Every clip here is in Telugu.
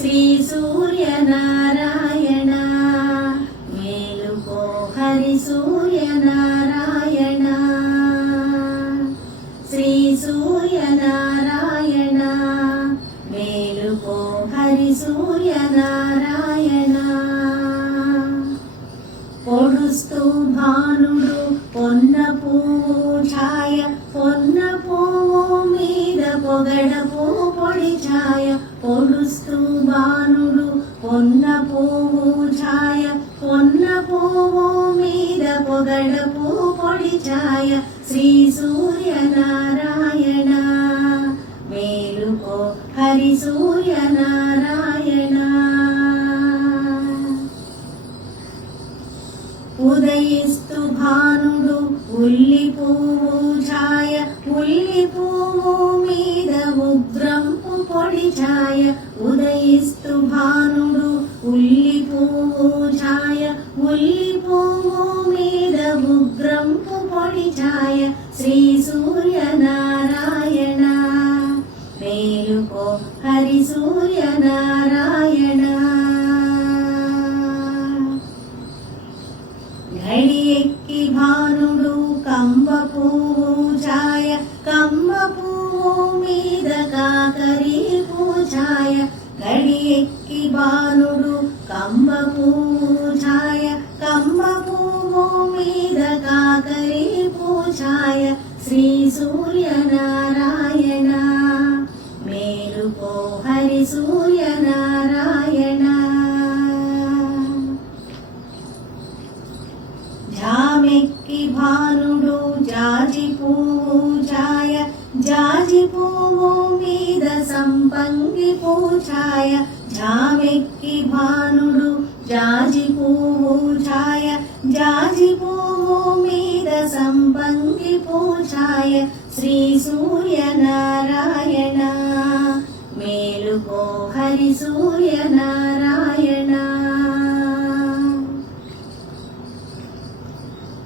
శ్రీ సూర్యనారాయణ మేలుకో హరి సూర్యనారాయణ శ్రీ సూర్యనారాయణ మేలుకో హరి సూర్యనారాయణ పొడుస్తూ భానుడు పొన్న పువ్వు ఛాయ పొన్న పువ్వు మీద పొగడ పువ్వు పొడి ఛాయ పొడుస్తూ భానుడు పొన్న పువ్వు ఛాయ పొన్న పువ్వు మీద పొగడ పువ్వు పొడి ఛాయ శ్రీ సూర్యనారాయణ మేలుకో హరి సూర్యనారాయణ ఉదయిస్తు భానుడు ఉల్లి పువ్వు ఛాయ ఉల్లి పువ్వు మీద ఉగ్రంపు పొడి ఛాయ ఉదయిస్తు భానుడు ఉల్లి పువ్వు ఛాయ ఉల్లి పువ్వు మీద ఉగ్రంపు పొడి ఛాయ శ్రీ సూర్యనారాయణ మేలుకో హరి సూర్యనారాయణ ఘడి ఎక్కి భానుడు కంబ పువ్వు ఛాయ కంబ పువ్వు మీద కాకరి పువ్వు ఛాయ ఘడి ఎక్కి భానుడు కంబ పువ్వు ఛాయ కంబ పువ్వు మీద కాకరి పువ్వు ఛాయ శ్రీ సూర్యనారాయణ మేలుకో హరి సూర్యనారాయణ జామెక్కి భానుడు జాజి పువ్వు ఛాయ జాజి పువ్వు మీద సంపంగి పువ్వు ఛాయ జామెక్కి భానుడు జాజి పువ్వు ఛాయ జాజి పువ్వు మీద సంపంగి పువ్వు ఛాయ శ్రీ సూర్యనారాయణ మేలుకో హరి సూర్యనారాయణ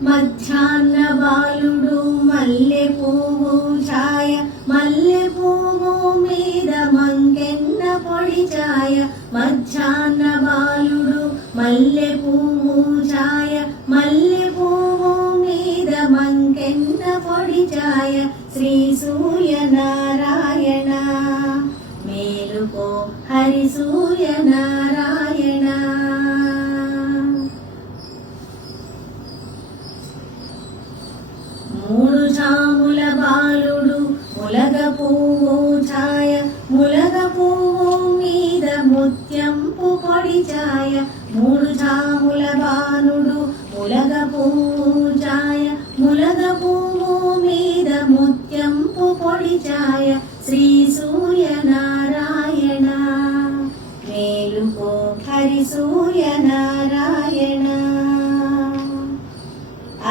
మధ్యాహ్న బాలుడు మల్లె పువ్వు ఛాయ మల్లె పువ్వు మీద మంకెన్న పొడి ఛాయ మధ్యాహ్న బాలుడు మల్లె పువ్వు ఛాయ మల్లె పువ్వు మీద మంకెన్న పొడి ఛాయ శ్రీ సూర్యనారాయణ మేలుకో హరి సూర్యనారాయణ మూడు జాముల బాలుడు ములగ పువ్వు ఛాయ ములగ పువ్వు మీద ముత్యంపు పొడి ఛాయ మూడు జాముల బాలుడు ములగ పువ్వు ఛాయ ములగ పువ్వు మీద ముత్యంపు పొడి ఛాయ శ్రీ సూర్యనారాయణ మేలుకో హరి సూర్యనారాయణ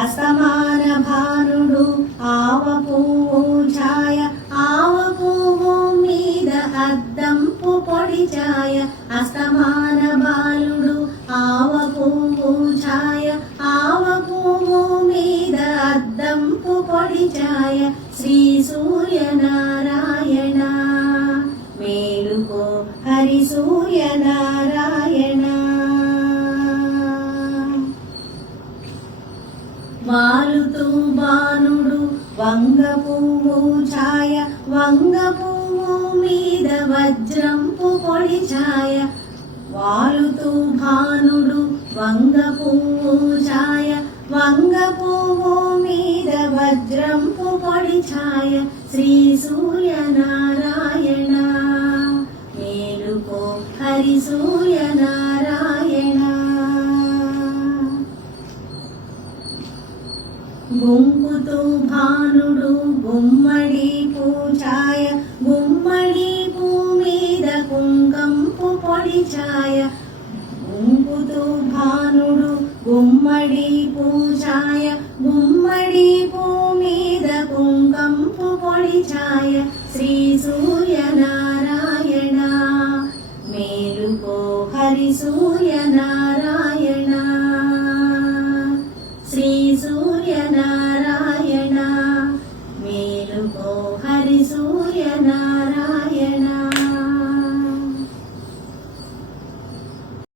అసమాన భానుడు ఆవ పువ్వు ఛాయ ఆవ పువ్వు మీద అద్దంపు పొడి ఛాయ అసమాన బాలుడు ఆవ పువ్వు ఛాయ ఆవ పువ్వు మీద అద్దంపు పొడి ఛాయ శ్రీ సూర్యనారాయణ మేలుకో హరి సూర్యనారాయణ వాలుతూ బానుడు వంగ పువ్వు ఛాయ వంగ పువ్వు మీద వజ్రంపు పొడి ఛాయ వాలుతూ భానుడు వంగ పువ్వు ఛాయ వంగ పువ్వు మీద వజ్రంపు పొడి ఛాయ శ్రీ సూర్యనారాయణ మేలుకో హరి సూర్యనారాయణ గుంపుతూ భానుడు గుమ్మడి పూఛాయ గుమ్మడి పూ మీద కుంకంపు పొడి ఛాయ గుంపుతూ భానుడు గుమ్మడి పూఛాయ గుమ్మడి పూ మీద కుంకంపు పొడి ఛాయ శ్రీ సూర్యనారాయణ మేలుకో హరి సూర్యనారాయణ